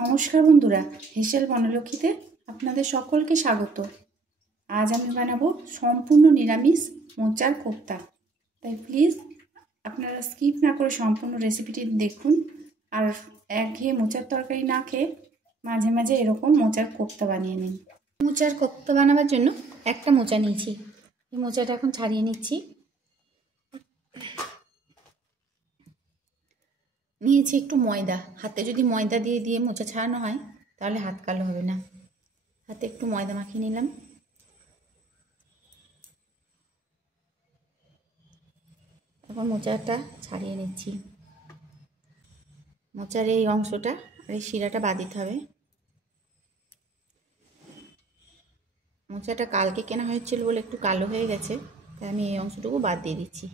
নমস্কার বন্ধুরা, হেসেল বনলক্ষ্মীতে আপনাদের সকলকে স্বাগত। আজ আমি বানাবো সম্পূর্ণ নিরামিষ মোচার কোপ্তা। তাই প্লিজ আপনারা স্কিপ না করে সম্পূর্ণ রেসিপিটি দেখুন। আর একঘেয়ে মোচার তরকারি না খেয়ে মাঝে মাঝে এরকম মোচার কোপ্তা বানিয়ে নিন। মোচার কোপ্তা বানাবার জন্য একটা মোচা নিয়েছি। এই মোচাটা এখন ছাড়িয়ে নিচ্ছি। নিয়েছি একটু ময়দা। হাতে যদি ময়দা দিয়ে মোচা ছাড়ানো হয় তাহলে হাত কালো হবে না। হাতে একটু ময়দা মাখিয়ে নিলাম। এখন মোচাটা ছাড়িয়ে নিচ্ছি। মোচার এই অংশটা আর এই শিরাটা বাদ দিতে হবে। মোচাটা কালকে কেনা হয়েছিল বলে একটু কালো হয়ে গেছে, তাই আমি এই অংশটুকু বাদ দিয়ে দিচ্ছি।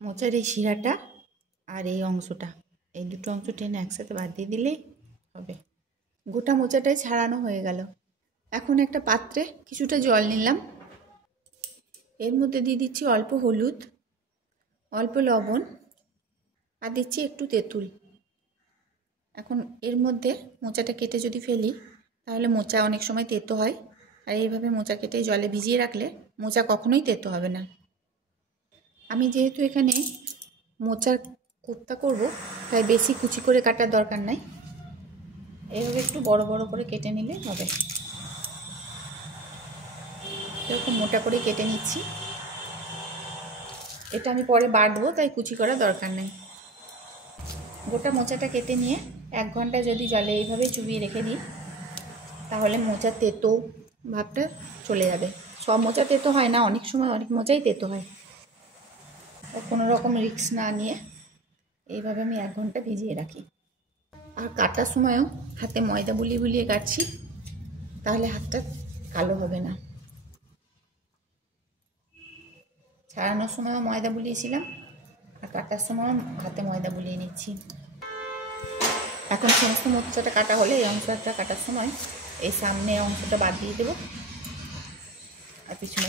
মোচার এই শিরাটা আর এই অংশটা, এই দুটো অংশ টেনে একসাথে বাদ দিয়ে দিলেই হবে। গোটা মোচাটাই ছাড়ানো হয়ে গেল। এখন একটা পাত্রে কিছুটা জল নিলাম। এর মধ্যে দিয়ে দিচ্ছি অল্প হলুদ, অল্প লবণ আর দিচ্ছি একটু তেঁতুল। এখন এর মধ্যে মোচাটা কেটে যদি ফেলি তাহলে মোচা অনেক সময় তেতো হয়, আর এইভাবে মোচা কেটে জলে ভিজিয়ে রাখলে মোচা কখনোই তেতো হবে না। আমি যেহেতু এখানে মোচার কোপ্তা করব, তাই বেশি কুচি করে কাটার দরকার নাই। এইভাবে একটু বড় বড় করে কেটে নিলে হবে। এরকম মোটা করে কেটে নিচ্ছি। এটা আমি পরে বাটবো, তাই কুচি করার দরকার নেই। গোটা মোচাটা কেটে নিয়ে 1 ঘন্টা যদি জলে এইভাবে চুবিয়ে রেখে দিই তাহলে মোচার তেতো ভাবটা চলে যাবে। সব মোচা তেতো হয় না, অনেক সময় অনেক মোচাই তেতো হয়। কোনো রকম রিস্ক না নিয়ে এইভাবে আমি 1 ঘন্টা ভিজিয়ে রাখি। আর কাটার সময়ও হাতে ময়দা বুলিয়ে বুলিয়ে কাটছি, তাহলে হাতটা কালো হবে না। ছাড়ানোর সময়ও ময়দা বুলিয়েছিলাম, আর কাটার সময়ও হাতে ময়দা বুলিয়ে নিচ্ছি। এখন সমস্ত মোচাটা কাটা হলে এই অংশটা কাটার সময় এই সামনে অংশটা বাদ দিয়ে দেবো, আর পিছনে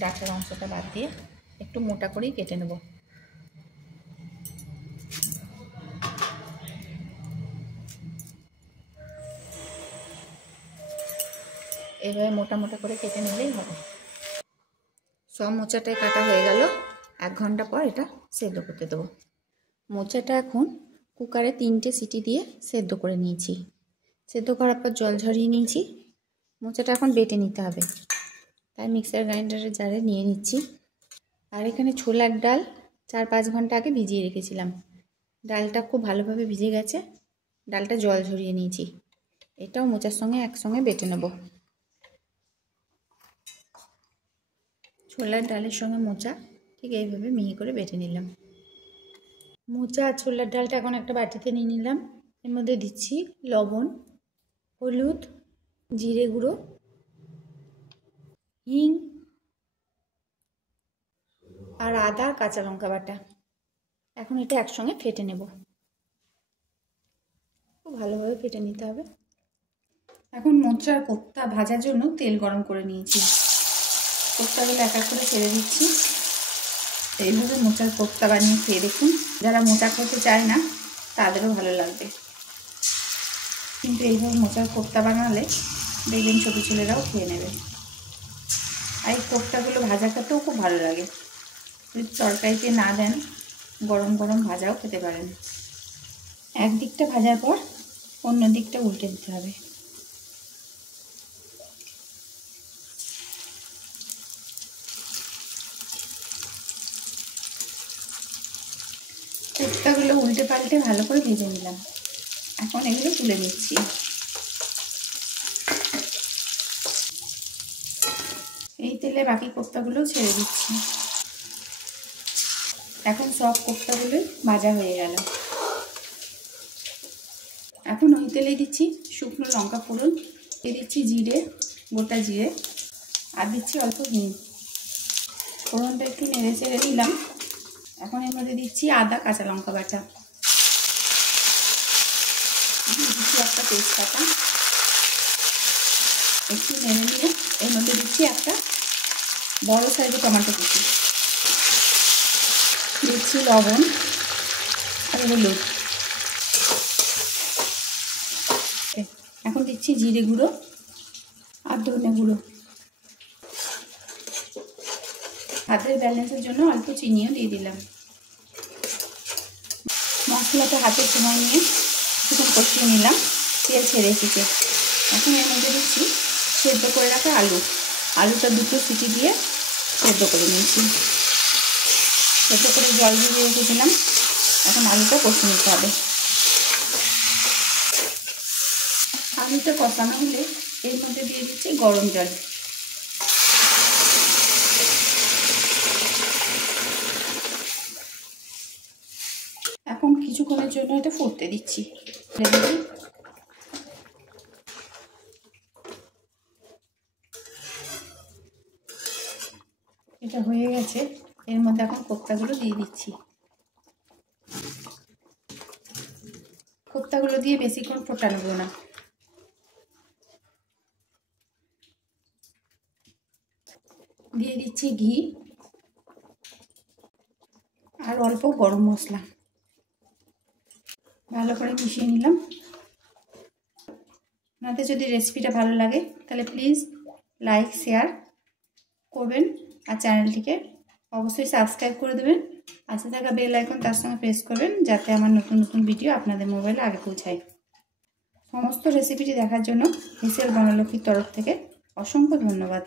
ডাটার অংশটা বাদ দিয়ে একটু মোটা করেই কেটে নেব। এইভাবে মোটা মোটা করে কেটে নিলেই হবে। সব মোচাটাই কাটা হয়ে গেল। 1 ঘন্টা পর এটা সেদ্ধ করতে দেবো। মোচাটা এখন কুকারে 3টে সিটি দিয়ে সেদ্ধ করে নিয়েছি। সেদ্ধ করার পর জল ঝরিয়ে নিয়েছি। মোচাটা এখন বেটে নিতে হবে, তাই মিক্সার গ্রাইন্ডারের জারে নিয়ে নিচ্ছি। আর এখানে ছোলার ডাল 4-5 ঘন্টা আগে ভিজিয়ে রেখেছিলাম। ডালটা খুব ভালোভাবে ভিজে গেছে। ডালটা জল ঝরিয়ে নিয়েছি। এটাও মোচার সঙ্গে একসঙ্গে বেটে নেব। ছোলার ডালের সঙ্গে মোচা ঠিক এইভাবে মিহি করে বেটে নিলাম। মোচা আর ছোলার ডালটা এখন একটা বাটিতে নিয়ে নিলাম। এর মধ্যে দিচ্ছি লবণ, হলুদ, জিরে গুঁড়ো, হিং আর আদা কাঁচা লঙ্কা বাটা। এখন এটা একসঙ্গে ফেটে নেব। খুব ভালোভাবে ফেটে নিতে হবে। এখন মোচার কোপ্তা ভাজার জন্য তেল গরম করে নিয়েছি। কোপ্তাগুলো এক এক করে ছেড়ে দিচ্ছি। এইভাবে মোচার কোপ্তা বানিয়ে খেয়ে দেখুন। যারা মোচা খেতে চায় না তাদেরও ভালো লাগবে, কিন্তু এইভাবে মোচার কোপ্তা বানালে দেখবেন ছোটো ছেলেরাও খেয়ে নেবে। আর এই কোপ্তাগুলো ভাজা খেতেও খুব ভালো লাগে। যদি তরকারিতে না দেন গরম গরম ভাজাও খেতে পারেন। একদিকটা ভাজার পর অন্য দিকটা উল্টে দিতে হবে। কোপ্তাগুলো উল্টে পাল্টে ভালো করে ভেজে নিলাম। এখন এগুলো তুলে নিচ্ছি। এই তেলে বাকি কোপ্তাগুলো ছেড়ে দিচ্ছি। এখন সব কোপ্তাগুলোই ভাজা হয়ে গেল। এখন ওই তেলে দিচ্ছি শুকনো লঙ্কা ফোড়ন, দিয়ে দিচ্ছি জিরে, গোটা জিরে, আর দিচ্ছি অল্প হিং। ফোড়নটা একটু নেড়ে চেড়ে দিলাম। এখন এর মধ্যে দিচ্ছি আদা কাঁচা লঙ্কা বাটা, দিচ্ছি একটা তেজপাতা, একটু নেড়ে নিয়ে এর মধ্যে দিচ্ছি একটা বড় সাইজের টমেটো কুচি, দিচ্ছি লবণ আর হলুদ, এখন দিচ্ছি জিরে গুঁড়ো আর ধনে গুঁড়ো। হাতের ব্যালেন্সের জন্য অল্প চিনিও দিয়ে দিলাম। মশলাটা হাতে সময় নিয়ে কিছুক্ষণ কষিয়ে নিলাম, তেল ছেড়ে এসেছে। এখন এর মধ্যে দিচ্ছি সেদ্ধ করে রাখা আলুটা 2টো সিটি দিয়ে সেদ্ধ করে নিয়েছি। সেদ্ধ করে জল দিয়ে রেখেছিলাম, এখন আলুটা কষিয়ে নিতে হবে। আলুটা কষানো হলে এর মধ্যে দিয়ে দিচ্ছি গরম জল। এখন কিছুক্ষণের জন্য এটা ফুটতে দিচ্ছি। এটা হয়ে গেছে, এর মধ্যে এখন কোপ্তাগুলো দিয়ে দিচ্ছি। কোপ্তাগুলো দিয়ে বেশিক্ষণ ফোটানো না। দিয়ে দিচ্ছি ঘি আর অল্প গরম মশলা, ভালো করে মিশিয়ে নিলাম। আপনাদের যদি রেসিপিটা ভালো লাগে তাহলে প্লিজ লাইক শেয়ার করবেন আর চ্যানেলটিকে অবশ্যই সাবস্ক্রাইব করে দেবেন। পাশে থাকা বেল আইকন তার সঙ্গে প্রেস করবেন যাতে আমার নতুন নতুন ভিডিও আপনাদের মোবাইলে আগে পৌঁছায়। সমস্ত রেসিপিটি দেখার জন্য হেসেল বনলক্ষ্মীর তরফ থেকে অসংখ্য ধন্যবাদ।